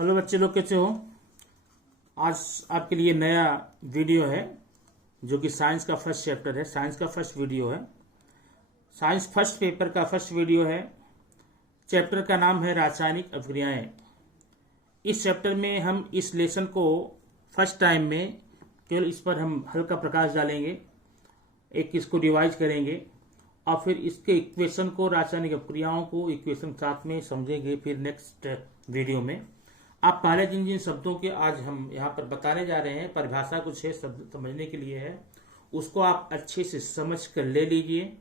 Hello बच्चे लोग, कैसे हो। आज आपके लिए नया वीडियो है जो कि साइंस का फर्स्ट चैप्टर है। साइंस का फर्स्ट वीडियो है, साइंस फर्स्ट पेपर का फर्स्ट वीडियो है। चैप्टर का नाम है रासायनिक अभिक्रियाएं। इस चैप्टर में हम इस लेसन को फर्स्ट टाइम में केवल इस पर हम हल्का प्रकाश डालेंगे, एक इसको रिवाइज करेंगे और फिर इसके इक्वेशन को, रासायनिक अभिक्रियाओं को इक्वेशन साथ में समझेंगे। फिर नेक्स्ट वीडियो में आप पहले जिन जिन शब्दों के आज हम यहाँ पर बताने जा रहे हैं, परिभाषा कुछ है शब्द समझने के लिए है, उसको आप अच्छे से समझ कर ले लीजिए।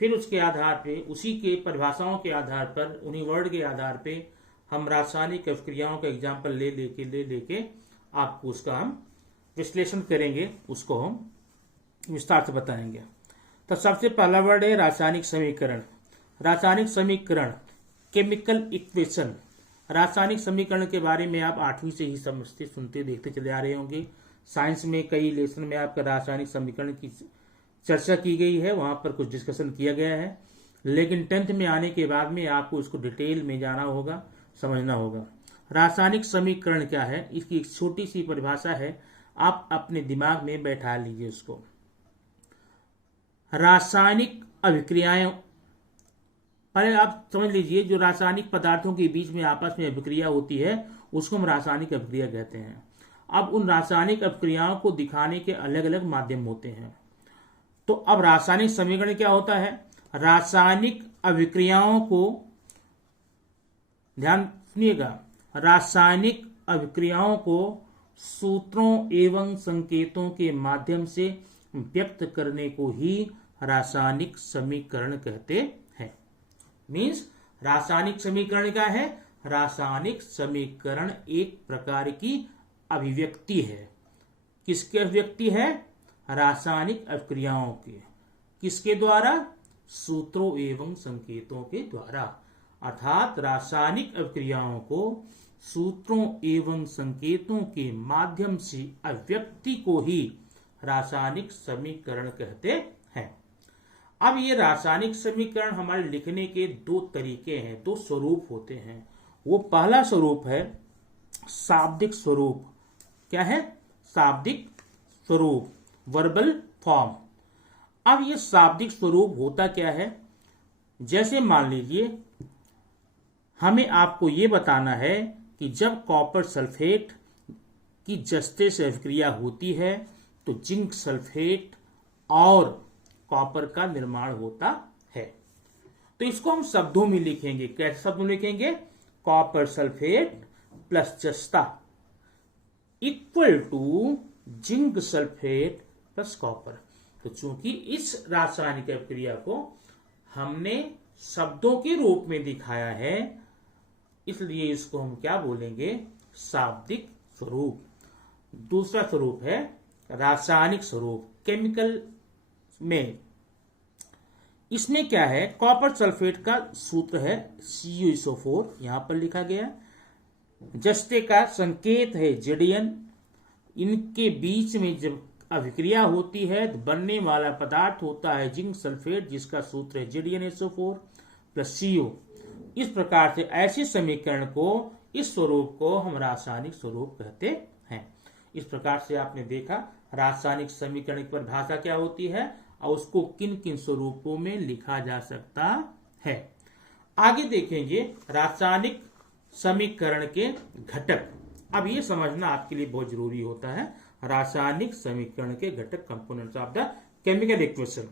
फिर उसके आधार पे, उसी के परिभाषाओं के आधार पर, उन्हीं वर्ड के आधार पे हम रासायनिक अभिक्रियाओं का एग्जाम्पल ले लेके आपको उसका हम विश्लेषण करेंगे, उसको हम विस्तार से बताएंगे। तो सबसे पहला वर्ड है रासायनिक समीकरण। रासायनिक समीकरण, केमिकल इक्वेशन। रासायनिक समीकरण के बारे में आप 8वीं से ही समझते, सुनते, देखते चले आ रहे होंगे। साइंस में कई लेसन में आपका रासायनिक समीकरण की चर्चा की गई है, वहां पर कुछ डिस्कशन किया गया है, लेकिन 10th में आने के बाद में आपको इसको डिटेल में जाना होगा, समझना होगा। रासायनिक समीकरण क्या है, इसकी एक छोटी सी परिभाषा है, आप अपने दिमाग में बैठा लीजिए उसको। रासायनिक अभिक्रियाएं, पहले आप समझ लीजिए, जो रासायनिक पदार्थों के बीच में आपस में अभिक्रिया होती है उसको हम रासायनिक अभिक्रिया कहते हैं। अब उन रासायनिक अभिक्रियाओं को दिखाने के अलग अलग माध्यम होते हैं। तो अब रासायनिक समीकरण क्या होता है? रासायनिक अभिक्रियाओं को, ध्यान सुनिएगा, रासायनिक अभिक्रियाओं को सूत्रों एवं संकेतों के माध्यम से व्यक्त करने को ही रासायनिक समीकरण कहते हैं। मीन्स रासायनिक समीकरण क्या है? रासायनिक समीकरण एक प्रकार की अभिव्यक्ति है। किसकी अभिव्यक्ति है? रासायनिक अभिक्रियाओं के। किसके द्वारा? सूत्रों एवं संकेतों के द्वारा। अर्थात रासायनिक अभिक्रियाओं को सूत्रों एवं संकेतों के माध्यम से अभिव्यक्ति को ही रासायनिक समीकरण कहते हैं। अब ये रासायनिक समीकरण हमारे लिखने के दो तरीके हैं, दो स्वरूप होते हैं। वो पहला स्वरूप है शाब्दिक स्वरूप। क्या है? शाब्दिक स्वरूप, वर्बल फॉर्म। अब ये शाब्दिक स्वरूप होता क्या है? जैसे मान लीजिए हमें आपको ये बताना है कि जब कॉपर सल्फेट की जस्ते से अभिक्रिया होती है तो जिंक सल्फेट और कॉपर का निर्माण होता है। तो इसको हम शब्दों में लिखेंगे। कैसे शब्दों में लिखेंगे? कॉपर सल्फेट प्लस जस्ता equal to zinc sulphate plus copper. तो चूंकि इस रासायनिक अभिक्रिया को हमने शब्दों के रूप में दिखाया है, इसलिए इसको हम क्या बोलेंगे? शाब्दिक स्वरूप। दूसरा स्वरूप है रासायनिक स्वरूप, केमिकल में। इसमें क्या है? कॉपर सल्फेट का सूत्र है CuSO4, यहां पर लिखा गया। जस्ते का संकेत है Zn। इनके बीच में जब अभिक्रिया होती है तो बनने वाला पदार्थ होता है जिंक सल्फेट, जिसका सूत्र है ZnSO4 प्लस CO। इस प्रकार से ऐसे समीकरण को, इस स्वरूप को हम रासायनिक स्वरूप कहते हैं। इस प्रकार से आपने देखा रासायनिक समीकरण की परिभाषा क्या होती है और उसको किन किन स्वरूपों में लिखा जा सकता है। आगे देखेंगे रासायनिक समीकरण के घटक। अब ये समझना आपके लिए बहुत जरूरी होता है, रासायनिक समीकरण के घटक, components of the chemical equation.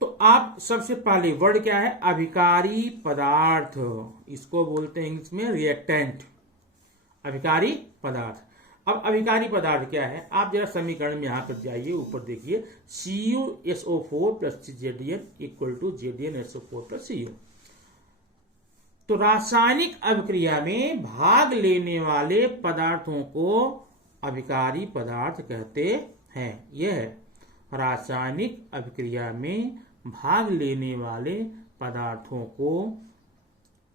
तो आप सबसे पहले वर्ड क्या है? अभिकारी पदार्थ। इसको बोलते हैं इंग्लिश में रिएक्टेंट, अभिकारी पदार्थ। अब अभिकारी पदार्थ क्या है? आप जरा समीकरण में यहां पर जाइए, ऊपर देखिए CuSO4 plus Zn equal to ZnSO4 plus CO। तो रासायनिक अभिक्रिया में भाग लेने वाले पदार्थों को अभिकारी पदार्थ कहते हैं। यह है रासायनिक अभिक्रिया में भाग लेने वाले पदार्थों को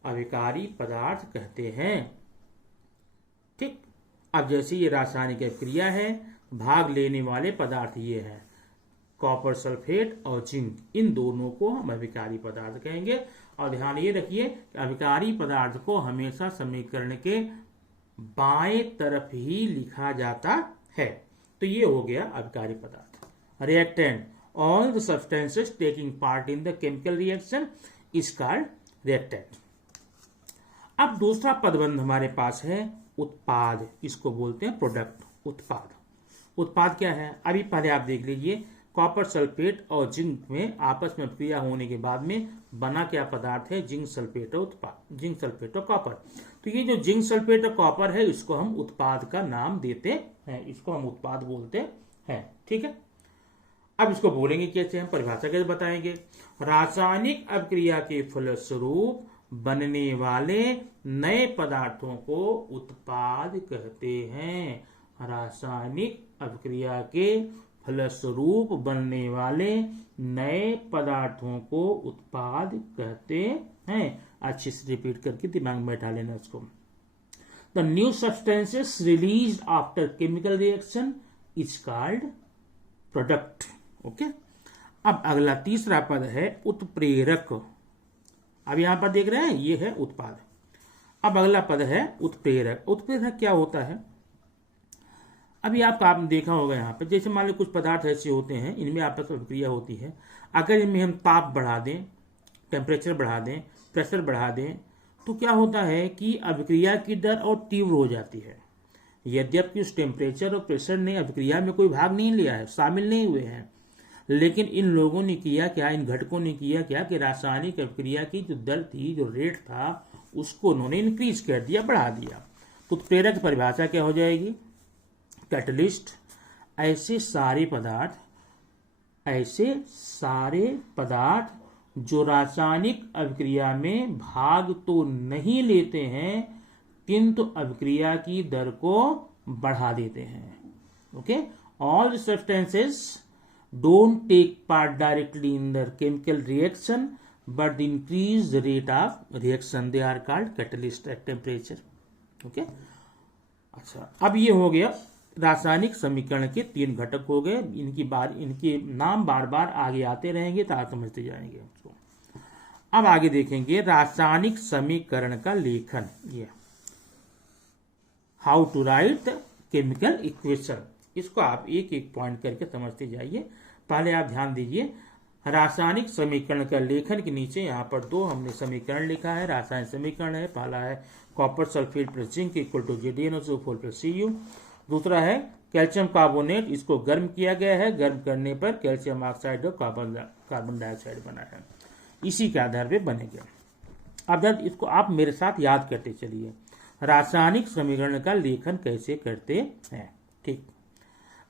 अभिकारी पदार्थ कहते हैं। ठीक। अब जैसे ये रासायनिक अभिक्रिया है, भाग लेने वाले पदार्थ ये है। कॉपर सल्फेट और जिंक, इन दोनों को हम अभिकारी पदार्थ कहेंगे। और ध्यान ये रखिए कि अभिकारी पदार्थ को हमेशा समीकरण के बाएं तरफ ही लिखा जाता है। तो ये हो गया अभिकारी पदार्थ। Reactant, all the substances taking part in the chemical reaction is called reactant. अब दूसरा पदबंध हमारे पास है उत्पाद, इसको बोलते हैं प्रोडक्ट। उत्पाद, उत्पाद क्या है? अभी पहले आप देख लीजिए, कॉपर सल्फेट और जिंक में आपस में क्रिया होने के बाद में बना क्या पदार्थ है? जिंक सल्फेट और उत्पाद, जिंक सल्फेट और कॉपर। तो ये जो जिंक सल्फेट और कॉपर है, इसको हम उत्पाद का नाम देते हैं, इसको हम उत्पाद बोलते हैं। ठीक है, अब इसको बोलेंगे कैसे, हम परिभाषा कैसे बताएंगे? रासायनिक अभिक्रिया के फलस्वरूप बनने वाले नए पदार्थों को उत्पाद कहते हैं। रासायनिक अभिक्रिया के फलस्वरूप बनने वाले नए पदार्थों को उत्पाद कहते हैं। अच्छे से रिपीट करके दिमाग में बैठा लेना इसको। The new substances released after chemical reaction is called product. Okay, अब अगला तीसरा पद है उत्प्रेरक। अब यहां पर देख रहे हैं, ये है उत्पाद। अब अगला पद है उत्प्रेरक। उत्प्रेरक क्या होता है? अभी आपने देखा होगा यहाँ पे, जैसे मान लो कुछ पदार्थ ऐसे होते हैं, इनमें आपस में अभिक्रिया होती है। अगर इनमें हम ताप बढ़ा दें, टेम्परेचर बढ़ा दें, प्रेशर बढ़ा दें, तो क्या होता है कि अभिक्रिया की दर और तीव्र हो जाती है। यद्यपि उस टेम्परेचर और प्रेशर ने अभिक्रिया में कोई भाग नहीं लिया है, शामिल नहीं हुए हैं, लेकिन इन लोगों ने किया क्या, इन घटकों ने किया क्या कि रासायनिक अभिक्रिया की जो दर थी, जो रेट था, उसको उन्होंने इंक्रीज कर दिया, बढ़ा दिया। तो उत्प्रेरक की परिभाषा क्या हो जाएगी? कैटलिस्ट, ऐसे सारे पदार्थ जो रासायनिक अभिक्रिया में भाग तो नहीं लेते हैं, किंतु अभिक्रिया की दर को बढ़ा देते हैं। Okay, all substances don't take part directly in the chemical reaction but increase the rate of reaction, they are called catalyst at temperature. Okay, अच्छा, अब ये हो गया रासायनिक समीकरण के 3 घटक हो गए। इनके नाम बार बार आगे आते रहेंगे तो आप समझते जाएंगे उसको। अब आगे देखेंगे रासायनिक समीकरण का लेखन, ये how to write the chemical equation. इसको आप एक एक पॉइंट करके समझते जाइए। पहले आप ध्यान दीजिए, रासायनिक समीकरण का लेखन के नीचे यहाँ पर 2 हमने समीकरण लिखा है। रासायनिक समीकरण है, पहला है copper sulphate plus zinc equal to ZnO4 plus Cu। दूसरा है कैल्शियम कार्बोनेट, इसको गर्म किया गया है, गर्म करने पर कैल्शियम ऑक्साइड और कार्बन डाइऑक्साइड बना है, इसी के आधार पर बनेगा। अब इसको आप मेरे साथ याद करते चलिए, रासायनिक समीकरण का लेखन कैसे करते हैं। ठीक,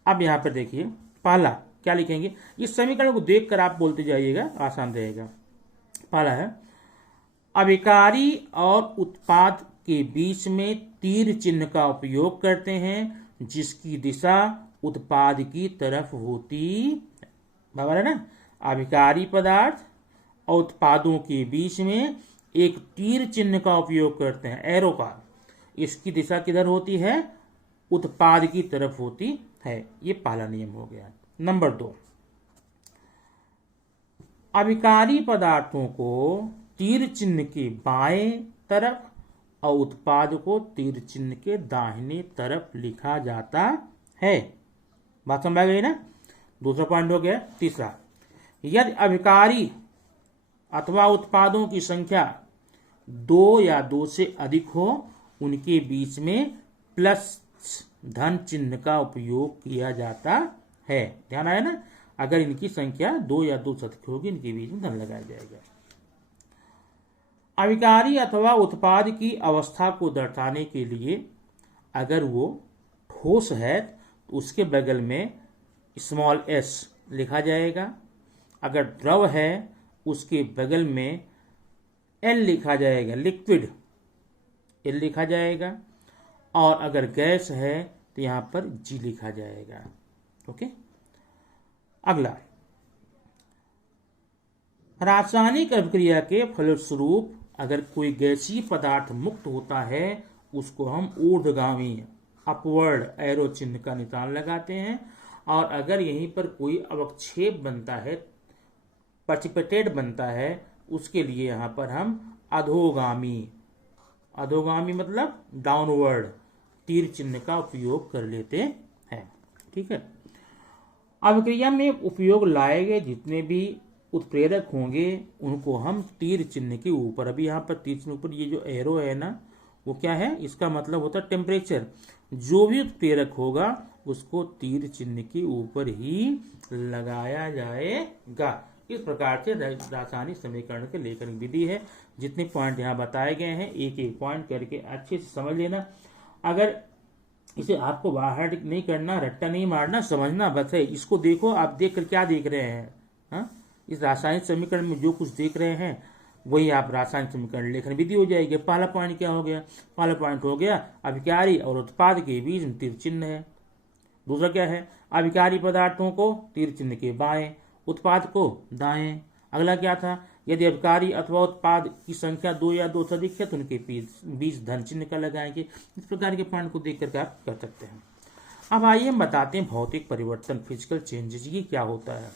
अब यहाँ पर देखिए, पहला क्या लिखेंगे, इस समीकरण को देखकर आप बोलते जाइएगा, आसान रहेगा। पहला है अभिकारी और उत्पाद के बीच में तीर चिन्ह का उपयोग करते हैं जिसकी दिशा उत्पाद की तरफ होती है। बराबर है ना? अभिकारी पदार्थ और उत्पादों के बीच में एक तीर चिन्ह का उपयोग करते हैं, एरो का। इसकी दिशा किधर होती है? उत्पाद की तरफ होती है। ये पहला नियम हो गया। नंबर 2, अभिकारी पदार्थों को तीर चिन्ह के बाएं तरफ और उत्पाद को तीर चिन्ह के दाहिने तरफ लिखा जाता है। बात समझ आ गई ना? दूसरा पॉइंट हो गया। तीसरा, यदि अभिकारी अथवा उत्पादों की संख्या 2 या 2 से अधिक हो, उनके बीच में प्लस धन चिन्ह का उपयोग किया जाता है। ध्यान आया ना? अगर इनकी संख्या 2 या 2 से अधिक होगी, इनके बीच में धन लगाया जाएगा। अभिकारी अथवा उत्पाद की अवस्था को दर्शाने के लिए अगर वो ठोस है तो उसके बगल में स्मॉल s लिखा जाएगा। अगर द्रव है उसके बगल में L लिखा जाएगा, लिक्विड L लिखा जाएगा। और अगर गैस है तो यहां पर G लिखा जाएगा। ओके, अगला, रासायनिक अभिक्रिया के फलस्वरूप अगर कोई गैसीय पदार्थ मुक्त होता है, उसको हम ऊर्ध्वगामी अपवर्ड एरो चिन्ह का निशान लगाते हैं। और अगर यहीं पर कोई अवक्षेप बनता है, प्रेसिपिटेट बनता है, उसके लिए यहाँ पर हम अधोगामी, अधोगामी मतलब डाउनवर्ड, तीर चिन्ह का उपयोग कर लेते हैं। ठीक है। अभिक्रिया में उपयोग लाए गए जितने भी उत्प्रेरक होंगे उनको हम तीर चिन्ह के ऊपर, अभी यहाँ पर तीर चिन्ह ऊपर ये जो एरो है ना, वो क्या है, इसका मतलब होता है टेम्परेचर। जो भी उत्प्रेरक होगा उसको तीर चिन्ह के ऊपर ही लगाया जाएगा। इस प्रकार से रासायनिक समीकरण के लेखन विधि है। जितने पॉइंट यहाँ बताए गए हैं एक एक पॉइंट करके अच्छे से समझ लेना। अगर इसे आपको बाहर नहीं करना, रट्टा नहीं मारना, समझना बस है। इसको देखो, आप देख कर क्या देख रहे हैं, हा? इस रासायनिक समीकरण में जो कुछ देख रहे हैं वही आप रासायनिक समीकरण लेखन विधि हो जाएगी। पहला पॉइंट क्या हो गया, पहला पॉइंट हो गया अभिकारी और उत्पाद के बीच तीर चिन्ह है। दूसरा क्या है, अभिकारी पदार्थों को तीर चिन्ह के बाएं, उत्पाद को दाएं। अगला क्या था, यदि अभिकारी अथवा उत्पाद की संख्या 2 या 2 से अधिक है तो उनके बीच धन चिन्ह का लगाएंगे। इस प्रकार के पॉइंट को देख करके आप कर सकते हैं। अब आइए हम बताते हैं भौतिक परिवर्तन, फिजिकल चेंजेस, ये क्या होता है।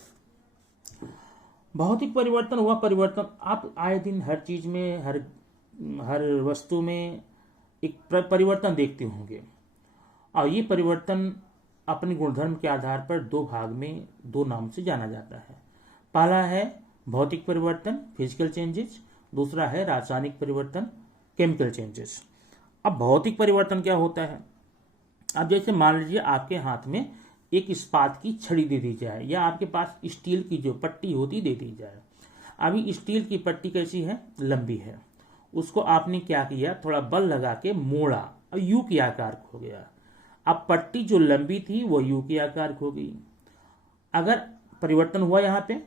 भौतिक परिवर्तन हुआ परिवर्तन, आप आए दिन हर चीज में, हर वस्तु में एक परिवर्तन देखते होंगे। और ये परिवर्तन अपने गुणधर्म के आधार पर दो भाग में, दो नाम से जाना जाता है। पहला है भौतिक परिवर्तन, फिजिकल चेंजेस। दूसरा है रासायनिक परिवर्तन, केमिकल चेंजेस। अब भौतिक परिवर्तन क्या होता है, अब जैसे मान लीजिए आपके हाथ में एक इस्पात की छड़ी दे दी जाए, या आपके पास स्टील की जो पट्टी होती दे दी जाए। अभी स्टील की पट्टी कैसी है, लंबी है, उसको आपने क्या किया, थोड़ा बल लगा के मोड़ा और यू के आकार हो गया। अब पट्टी जो लंबी थी वो यू के आकार हो गई। अगर परिवर्तन हुआ, यहाँ पे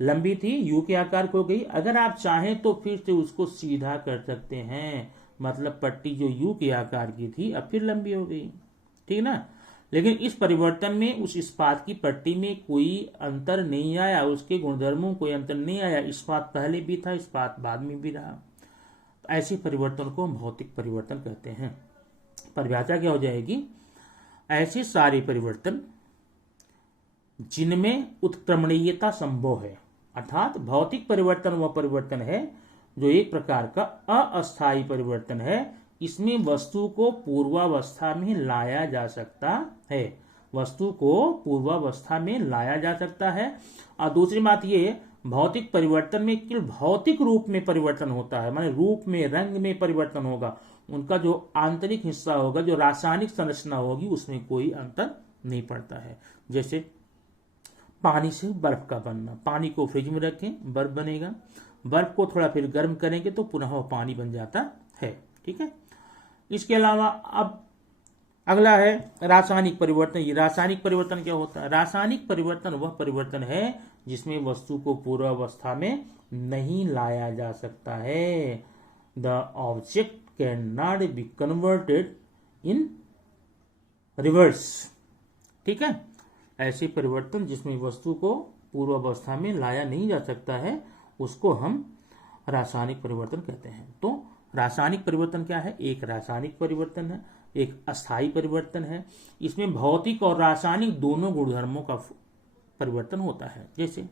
लंबी थी यू के आकार हो गई। अगर आप चाहें तो फिर से उसको सीधा कर सकते हैं, मतलब पट्टी जो यू के आकार की थी अब फिर लंबी हो गई, ठीक ना। लेकिन इस परिवर्तन में उस इस्पात की पट्टी में कोई अंतर नहीं आया, उसके गुणधर्मों कोई अंतर नहीं आया। इस्पात पहले भी था, इस्पात बाद में भी रहा। ऐसे परिवर्तन को हम भौतिक परिवर्तन कहते हैं। परिभाषा क्या हो जाएगी, ऐसे सारे परिवर्तन जिनमें उत्क्रमणीयता संभव है। अर्थात भौतिक परिवर्तन वह परिवर्तन है जो एक प्रकार का अस्थायी परिवर्तन है। इसमें वस्तु को पूर्वावस्था में लाया जा सकता है, वस्तु को पूर्वावस्था में लाया जा सकता है। और दूसरी बात ये, भौतिक परिवर्तन में केवल भौतिक रूप में परिवर्तन होता है, माने रूप में, रंग में परिवर्तन होगा। उनका जो आंतरिक हिस्सा होगा, जो रासायनिक संरचना होगी, उसमें कोई अंतर नहीं पड़ता है। जैसे पानी से बर्फ का बनना, पानी को फ्रिज में रखें बर्फ बनेगा, बर्फ को थोड़ा फिर गर्म करेंगे तो पुनः वह पानी बन जाता है, ठीक है। इसके अलावा अब अगला है रासायनिक परिवर्तन। ये रासायनिक परिवर्तन क्या होता है, रासायनिक परिवर्तन वह परिवर्तन है जिसमें वस्तु को पूर्वावस्था में नहीं लाया जा सकता है। The object can not be converted in reverse, ठीक है। ऐसे परिवर्तन जिसमें वस्तु को पूर्वावस्था में लाया नहीं जा सकता है उसको हम रासायनिक परिवर्तन कहते हैं। तो रासायनिक परिवर्तन क्या है, एक रासायनिक परिवर्तन है, एक अस्थायी परिवर्तन है। इसमें भौतिक और रासायनिक दोनों गुणधर्मों का परिवर्तन होता है। जैसे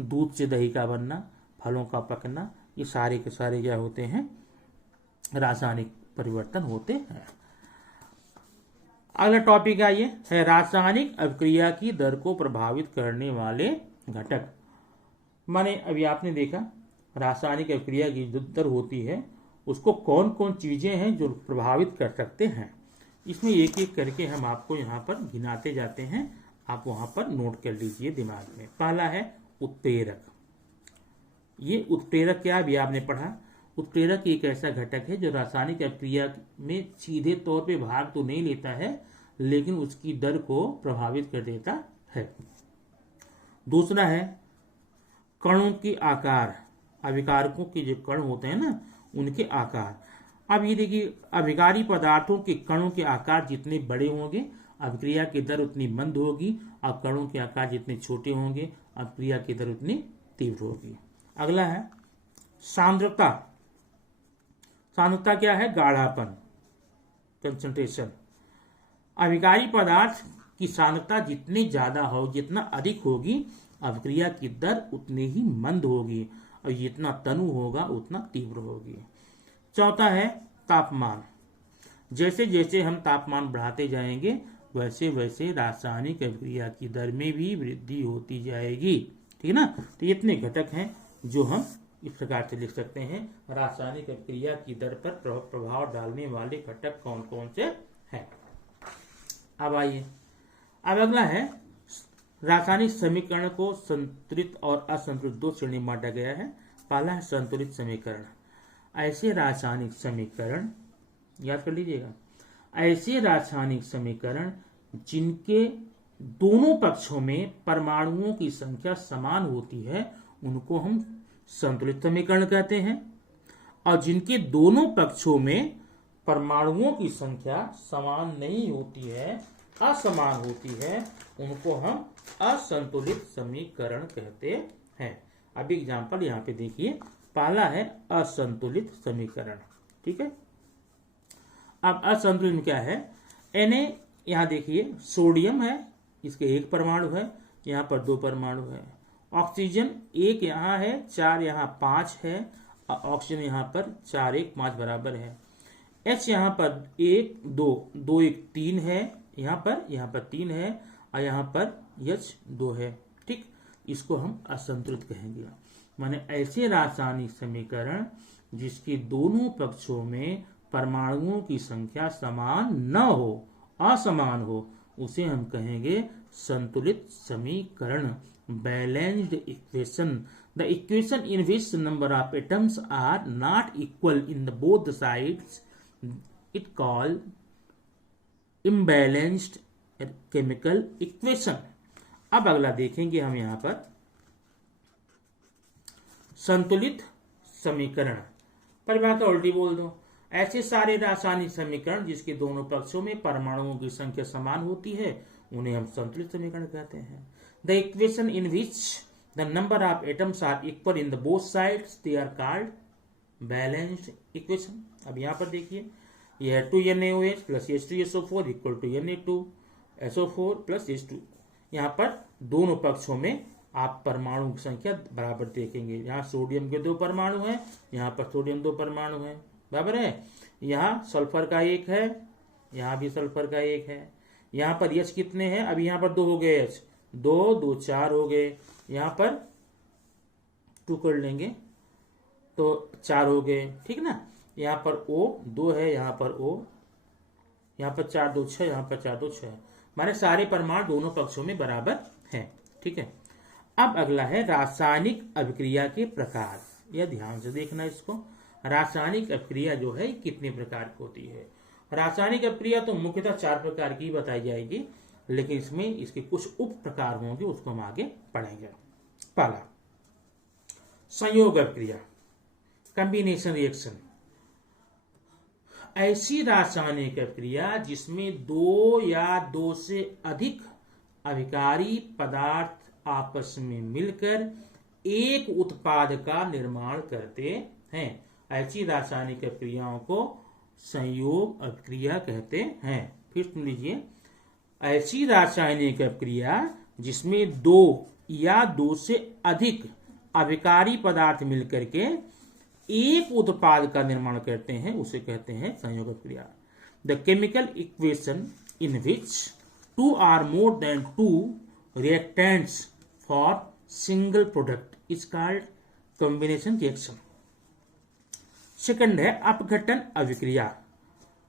दूध से दही का बनना, फलों का पकना, ये सारे के सारे क्या होते हैं, रासायनिक परिवर्तन होते हैं। अगला टॉपिक आइए है रासायनिक अभिक्रिया की दर को प्रभावित करने वाले घटक। माने अभी आपने देखा रासायनिक अभिक्रिया की जो दर होती है उसको कौन कौन चीजें हैं जो प्रभावित कर सकते हैं। इसमें एक एक करके हम आपको यहाँ पर गिनाते जाते हैं, आप वहां पर नोट कर लीजिए दिमाग में। पहला है उत्प्रेरक। ये उत्प्रेरक क्या, अभी आपने पढ़ा, उत्प्रेरक एक ऐसा घटक है जो रासायनिक अभिक्रिया में सीधे तौर पे भाग तो नहीं लेता है लेकिन उसकी दर को प्रभावित कर देता है। दूसरा है कणों के आकार, अभिकारकों के जो कण होते हैं ना उनके आकार। अब ये देखिए अभिकारी पदार्थों के कणों के आकार जितने बड़े होंगे अभिक्रिया की दर उतनी मंद होगी, और कणों के आकार जितने छोटे होंगे अभिक्रिया की दर उतनी तीव्र होगी। अगला है सांद्रता। सांद्रता क्या है, गाढ़ापन, कंसंट्रेशन। अभिकारी पदार्थ कि सांद्रता जितनी ज्यादा हो, जितना अधिक होगी, अभिक्रिया की दर उतनी ही मंद होगी, और जितना तनु होगा उतना तीव्र होगी। चौथा है तापमान। जैसे जैसे हम तापमान बढ़ाते जाएंगे वैसे वैसे रासायनिक अभिक्रिया की दर में भी वृद्धि होती जाएगी। ठीक है ना। तो इतने घटक हैं जो हम इस प्रकार से लिख सकते हैं। रासायनिक अभिक्रिया की दर पर प्रभाव डालने वाले घटक कौन कौन से हैं। अब आइए, अब अगला है रासायनिक समीकरण को संतुलित और असंतुलित दो श्रेणी में बांटा गया है। पहला है संतुलित समीकरण। ऐसे रासायनिक समीकरण, याद कर लीजिएगा, ऐसे रासायनिक समीकरण जिनके दोनों पक्षों में परमाणुओं की संख्या समान होती है उनको हम संतुलित समीकरण कहते हैं, और जिनके दोनों पक्षों में परमाणुओं की संख्या समान नहीं होती है, असमान होती है, उनको हम असंतुलित समीकरण कहते हैं। अब एग्जांपल यहाँ पे देखिए, पहला है असंतुलित समीकरण। ठीक है। अब असंतुलित में क्या है, Na, यहाँ देखिए सोडियम है, इसके एक परमाणु है, यहाँ पर दो परमाणु है। ऑक्सीजन एक यहाँ है, 4 यहाँ 5 है, और ऑक्सीजन यहाँ पर 4 1 5 बराबर है। H यहाँ पर 1 2 2 1 3 है, यहाँ पर 3 है, और यहाँ पर H 2 है। ठीक, इसको हम असंतुलित कहेंगे। माने ऐसे रासायनिक समीकरण जिसके दोनों पक्षों में परमाणुओं की संख्या समान न हो, असमान हो, उसे हम कहेंगे संतुलित समीकरण, balanced equation. The equation in which number of atoms are not equal in the both sides it call imbalanced chemical equation. अब अगला देखेंगे हम यहाँ पर संतुलित समीकरण। परिभाषा उल्टी बोल दो। ऐसे सारे रासायनिक समीकरण जिसके दोनों पक्षों में परमाणुओं की संख्या समान होती है उन्हें हम संतुलित समीकरण कहते हैं। The equation in which the number of atoms are equal in the both sides they are called balanced equation. अब यहाँ पर देखिए, यह 2NaOH plus H2SO4 equal to Na2SO4 plus H2। यहाँ पर दोनों पक्षों में आप परमाणु की संख्या बराबर देखेंगे। यहाँ सोडियम के 2 परमाणु हैं, यहाँ पर सोडियम 2 परमाणु हैं, बराबर है। यहाँ सल्फर का 1 है, यहाँ भी सल्फर का 1 है। यहाँ पर H कितने हैं, अभी यहाँ पर 2 हो गए, H 2 2 4 हो गए। यहाँ पर 2 कर लेंगे तो 4 हो गए। ठीक ना। यहाँ पर O 2 है, यहाँ पर O, यहाँ पर 4 2 6, यहाँ पर 4 2 6, माने सारे परमाणु दोनों पक्षों में बराबर हैं। ठीक है। अब अगला है रासायनिक अभिक्रिया के प्रकार। यह ध्यान से देखना इसको। रासायनिक अभिक्रिया जो है कितने प्रकार की होती है। रासायनिक अभिक्रिया तो मुख्यतः 4 प्रकार की बताई जाएगी, लेकिन इसमें इसके कुछ उप प्रकार होंगे, उसको हम आगे पढ़ेंगे। पहला संयोग अभिक्रिया, कॉम्बिनेशन रिएक्शन। ऐसी रासायनिक अभिक्रिया जिसमें 2 या 2 से अधिक अभिकारी पदार्थ आपस में मिलकर एक उत्पाद का निर्माण करते हैं। ऐसी रासायनिक अभिक्रियाओं को संयोग अभिक्रिया कहते हैं। फिर सुन लीजिए, ऐसी रासायनिक अभिक्रिया जिसमें 2 या 2 से अधिक अभिकारी पदार्थ मिलकर के एक उत्पाद का निर्माण करते हैं उसे कहते हैं संयोग अभिक्रिया। The chemical equation in which 2 or more than 2 reactants for single product is called combination reaction. Second है अपघटन अभिक्रिया,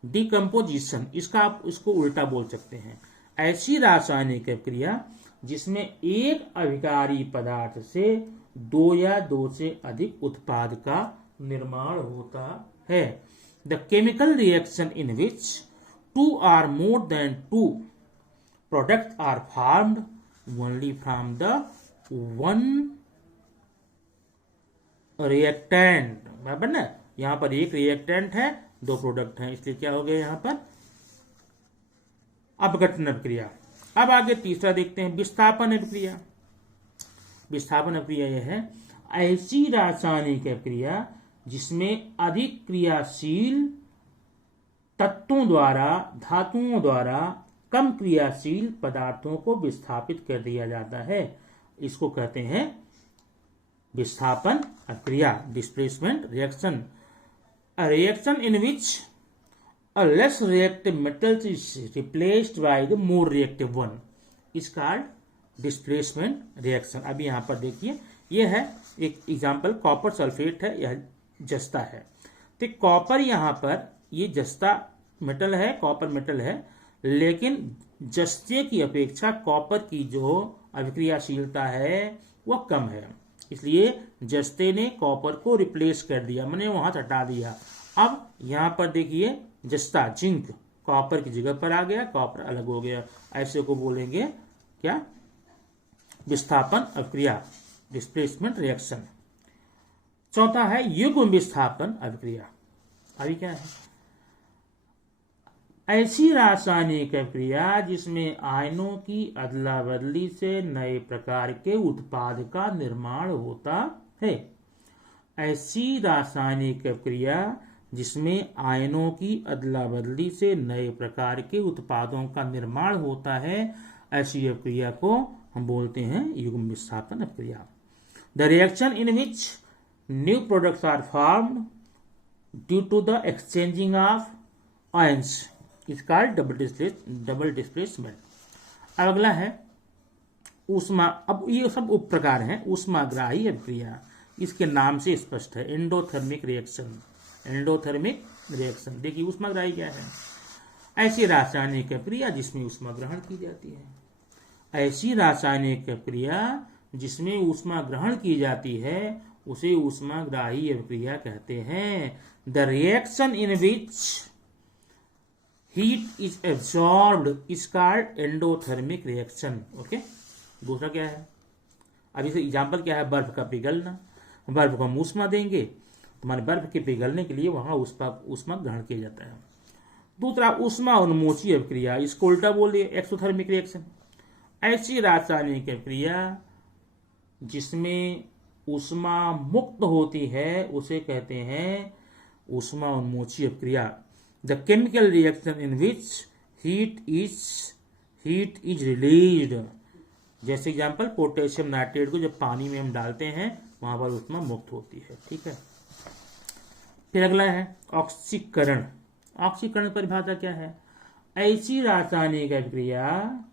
डिकम्पोजिशन। इसका आप इसको उल्टा बोल सकते हैं। ऐसी रासायनिक अभिक्रिया जिसमें एक अभिकारी पदार्थ से 2 या 2 से अधिक उत्पाद का निर्माण होता है। The chemical reaction in which 2 or more than 2 products are formed only from the one reactant। बराबर ना। यहाँ पर एक रिएक्टेंट है, 2 प्रोडक्ट हैं, इसलिए क्या हो गया यहाँ पर अपघटन अभिक्रिया। अब आगे तीसरा देखते हैं विस्थापन अभिक्रिया। विस्थापन अभिक्रिया यह है ऐसी रासायनिक अभिक्रिया जिसमें अधिक क्रियाशील तत्वों द्वारा, धातुओं द्वारा कम क्रियाशील पदार्थों को विस्थापित कर दिया जाता है। इसको कहते हैं विस्थापन अभिक्रिया, displacement reaction. A reaction in which a less reactive metal is replaced by the more reactive one is called displacement reaction। अभी यहाँ पर देखिए, ये है एक एग्जाम्पल, कॉपर सल्फेट है, यह जस्ता है। तो कॉपर यहाँ पर ये जस्ता मेटल है, कॉपर मेटल है, लेकिन जस्ते की अपेक्षा कॉपर की जो अभिक्रियाशीलता है वह कम है, इसलिए जस्ते ने कॉपर को रिप्लेस कर दिया, मैंने वहां से हटा दिया। अब यहां पर देखिए जस्ता जिंक कॉपर की जगह पर आ गया, कॉपर अलग हो गया, ऐसे को बोलेंगे क्या, विस्थापन अभिक्रिया, डिस्प्लेसमेंट रिएक्शन। चौथा है युग्म विस्थापन अभिक्रिया। अभी क्या है, ऐसी रासायनिक अभिक्रिया जिसमें आयनों की अदला बदली से नए प्रकार के उत्पाद का निर्माण होता है। ऐसी रासायनिक अभिक्रिया जिसमें आयनों की अदला बदली से नए प्रकार के उत्पादों का निर्माण होता है, ऐसी अभिक्रिया को हम बोलते हैं युग्म विस्थापन अभिक्रिया। The reaction in which new products are formed due to the exchanging of ions is called double displacement. अब अगला है ऊष्मा। अब ये सब उप प्रकार हैं। ऊष्माग्राही अभिक्रिया, इसके नाम से स्पष्ट है, एंडोथर्मिक रिएक्शन। एंडोथर्मिक रिएक्शन देखिए, ऊष्माग्राही क्या है, ऐसी रासायनिक अभिक्रिया जिसमें ऊष्मा ग्रहण की जाती है। ऐसी रासायनिक अभिक्रिया जिसमें ऊष्मा ग्रहण की जाती है उसे ऊष्माग्राही अभिक्रिया कहते हैं। The reaction in which heat is absorbed is called endothermic reaction. Okay, दूसरा क्या है, अभी से एग्जाम्पल क्या है, बर्फ का पिघलना। बर्फ को हम ऊष्मा देंगे, तुम्हारे बर्फ के पिघलने के लिए वहां ऊष्मा ग्रहण किया जाता है। दूसरा ऊष्मा उन्मोची अभिक्रिया, इसको उल्टा बोलिए एक्सोथर्मिक रिएक्शन। ऐसी रासायनिक अभिक्रिया जिसमें ऊष्मा मुक्त होती है उसे कहते हैं ऊष्मा उन्मोची अभिक्रिया। The chemical reaction in which heat is released. जैसे एग्जाम्पल, पोटेशियम नाइट्रेट को जब पानी में हम डालते हैं वहां पर ऊष्मा मुक्त होती है। ठीक है, फिर अगला है ऑक्सीकरण। ऑक्सीकरण परिभाषा क्या है, ऐसी रासायनिक अभिक्रिया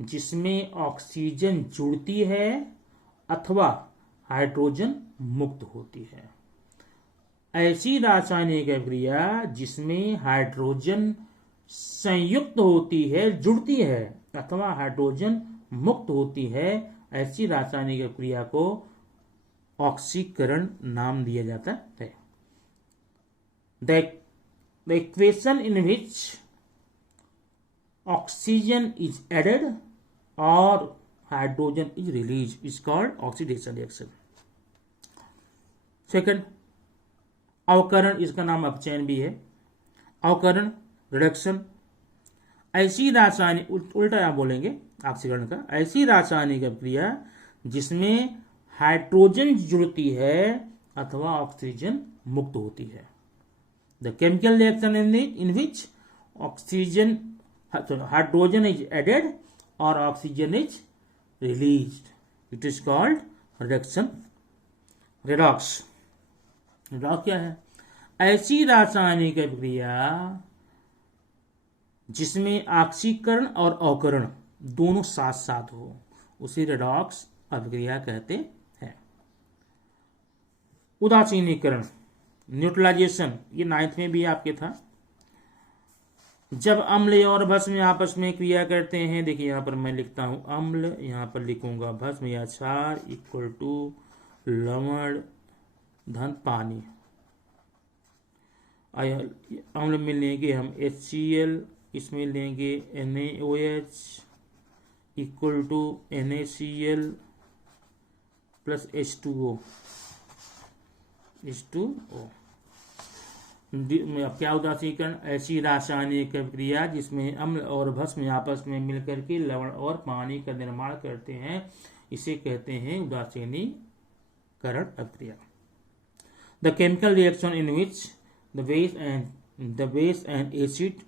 जिसमें ऑक्सीजन जुड़ती है अथवा हाइड्रोजन मुक्त होती है। ऐसी रासायनिक अभिक्रिया जिसमें हाइड्रोजन संयुक्त होती है, जुड़ती है, अथवा हाइड्रोजन मुक्त होती है, ऐसी रासायनिक अभिक्रिया को ऑक्सीकरण नाम दिया जाता है। The equation in which oxygen is added or hydrogen is released is called oxidation reaction. Second, अवकरण, इसका नाम अपचयन भी है। अवकरण रिडक्शन। ऐसी रासायनिक, उल्टा आप बोलेंगे ऑक्सीकरण का, ऐसी रासायनिक अभिक्रिया जिसमें हाइड्रोजन जुड़ती है अथवा ऑक्सीजन मुक्त होती है। The chemical reaction in which hydrogen is added or oxygen is released, it is called reduction. Redox. Redox क्या है, ऐसी रासायनिक अभिक्रिया जिसमें ऑक्सीकरण और अवकरण दोनों साथ साथ हो उसे रेडॉक्स अभिक्रिया कहते हैं। उदासीनीकरण, न्यूट्रलाइजेशन, ये 9th में भी आपके था। जब अम्ल और भस्म आपस में क्रिया करते हैं, देखिए यहां पर मैं लिखता हूं अम्ल, यहां पर लिखूंगा भस्म या क्षार इक्वल टू लवण धन पानी। अम्ल में लेंगे हम HCl, इसमें लेंगे NaOH equal to NaCl plus H2O। क्या उदासीकरण, ऐसी रासायनिक अभिक्रिया जिसमें अम्ल और भस्म आपस में मिलकर के लवण और पानी का निर्माण करते हैं, इसे कहते हैं उदासीनीकरण अभिक्रिया। The chemical reaction in which the base and acid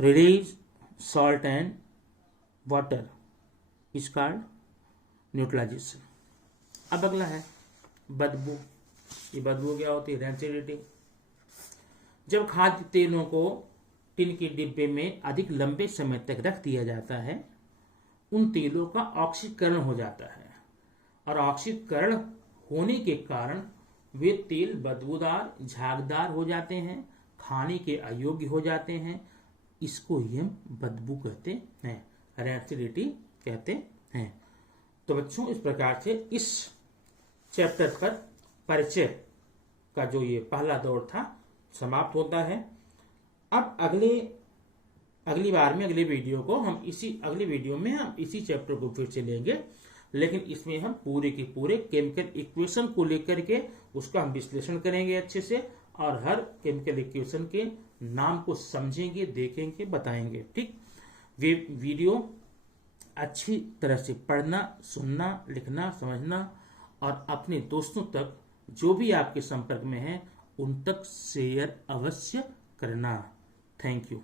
release salt and water is called neutralization. अब अगला है बदबू। ये बदबू क्या होती है? रैंसिडिटी। जब खाद्य तेलों को टिन के डिब्बे में अधिक लंबे समय तक रख दिया जाता है, उन तेलों का ऑक्सीकरण हो जाता है और ऑक्सीकरण होने के कारण वे तेल बदबूदार, झागदार हो जाते हैं, खाने के अयोग्य हो जाते हैं। इसको ही हम बदबू कहते हैं, रैंसिडिटी कहते हैं। तो बच्चों, इस प्रकार से इस चैप्टर पर परिचय का जो ये पहला दौर था समाप्त होता है। अब अगली बार में अगले वीडियो को हम अगले वीडियो में हम इसी चैप्टर को फिर से लेंगे, लेकिन इसमें हम पूरे के पूरे केमिकल इक्वेशन को लेकर के उसका हम विश्लेषण करेंगे अच्छे से, और हर केमिकल इक्वेशन के नाम को समझेंगे, देखेंगे, बताएंगे। ठीक, वे वीडियो अच्छी तरह से पढ़ना, सुनना, लिखना, समझना और अपने दोस्तों तक जो भी आपके संपर्क में हैं उन तक शेयर अवश्य करना। Thank you.